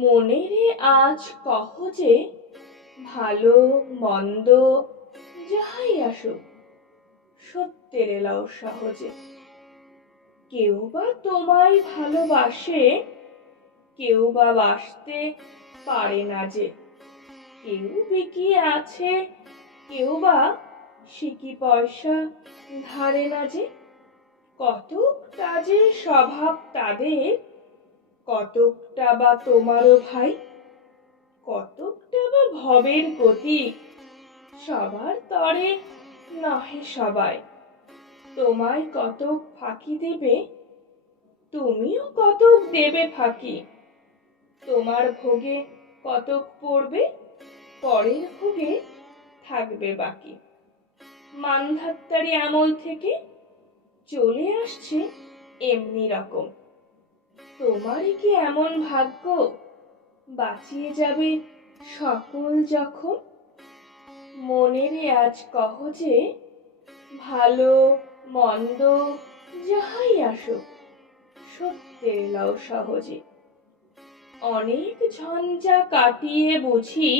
মনেরে আজ কহ যে, ভালো মন্দ যাহাই আসুক, সত্যের এলাও সহজে। কেউ বা তোমায় ভালোবাসে, কেউ বা বাসতে পারে না যে। কেউ বিকিয়ে আছে, কেউ বা সিকি পয়সা ধারে না যে। কতকটা যে স্বভাব তাদের, কতকটা বা তোমারও ভাই, কতকটা বা ভবের গতি, সবার তরে নহে সবাই। তোমায় কতক ফাঁকি দেবে, তুমিও কতক দেবে ফাঁকি। তোমার ভোগে কতক পড়বে, পরের ভোগে থাকবে বাকি। মানধাত্তারি আমল থেকে চলে আসছে এমনি রকম। তোমারই কি এমন ভাগ্য, বাঁচিয়ে যাবে সকল জখম? মনেরে আজ কহ যে, ভালো মন্দ যাহাই আসুক, সত্যের এলাও সহজে। অনেক ঝঞ্ঝা কাটিয়ে বুঝি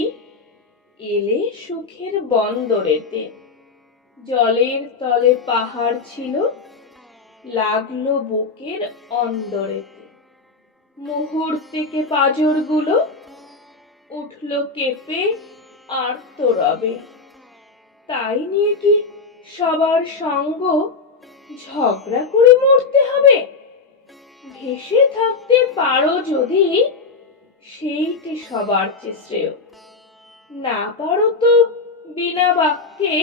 এলে সুখের বন্দরেতে। জলের তলে পাহাড় ছিল, লাগলো বুকের অন্দরেতে। মুহূর্তেকে পাঁজরগুলো উঠল কেঁপে আর্তরবে। তাই নিয়ে কি সবার সঙ্গ ঝগড়া করে মরতে হবে? ভেসে থাকতে পারো যদি, সেইটি সবার চেয়ে শ্রেয়। না পারো তো বিনা বাক্যে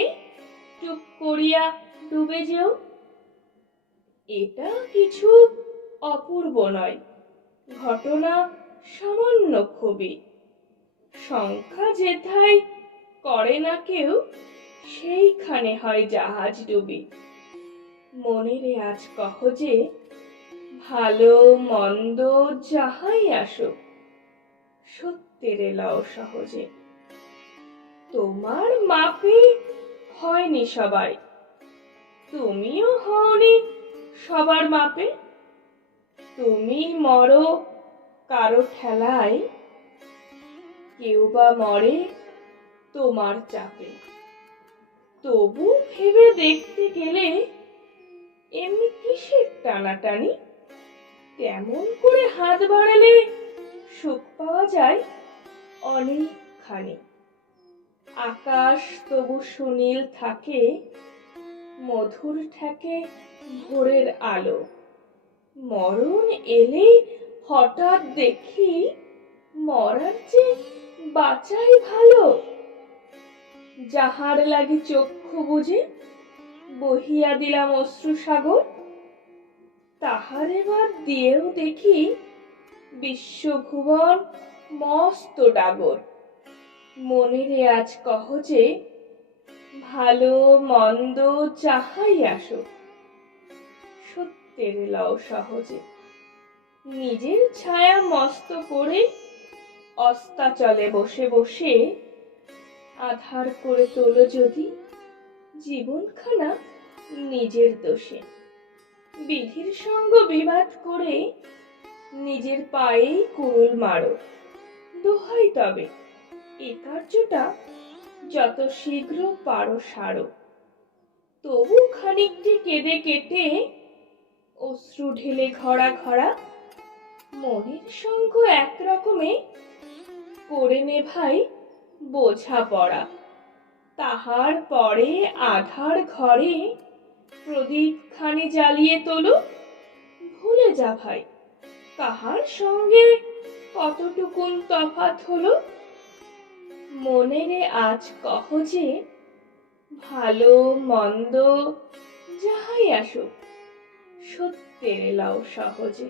চুপ করিয়া ডুবে যেও। এটা কিছু অপূর্ব নয়, ঘটনা সামান্য খুবই। সংখ্যা যেথায় করে না কেউ, সেইখানে হয় জাহাজ ডুবি। মনেরে আজ কহ যে, ভালো মন্দ যাহাই আসুক, সত্যের এলাও সহজে। তোমার মাপে হয়নি সবাই, তুমিও হওনি সবার মাপে। তুমি মরো কারো ঠেলায়, কেউ বা মরে তোমার চাপে। তবু ভেবে দেখতে গেলে এমনি কিসের টানাটানি? তেমন করে হাত বাড়ালে সুখ পাওয়া যায় অনেকখানি। আকাশ তবু সুনীল থাকে, মধুর ঠেকে ভোরের আলো। মরণ এলে হঠাৎ দেখি, মরার চেয়ে বাঁচাই ভালো। যাহার লাগি চক্ষু বুজে বহিয়া দিলাম অশ্রু সাগর, তাহার এবার দিয়েও দেখি বিশ্বভুবন মস্ত ডাগর। মনেরে আজ কহ যে, ভালো মন্দ যাহাই আসুক, সত্যের এলাও সহজে। নিজের ছায়া মস্ত করে অস্তাচলে বসে বসে আধার করে তোলো যদি জীবনখানা নিজের দোষে। বিধির সঙ্গ বিবাদ করে নিজের পায়েই কুড়ুল মারো। দোহাই তবে এ কার্যটা যত শীঘ্র পারো সারো। তবু খানিকটি কেঁদে কেটে অশ্রু ঢেলে ঘরা ঘরা, মনের সঙ্গ একরকমে করে নে ভাই বোঝাপড়া। তাহার পরে আধার ঘরে প্রদীপ খানি জ্বালিয়ে তোলো। ভুলে যা ভাই কাহার সঙ্গে কতটুকুন তফাৎ হলো। মনেরে আজ কহ যে, ভালো মন্দ যাহাই আসুক, সত্যের এলাও সহজে।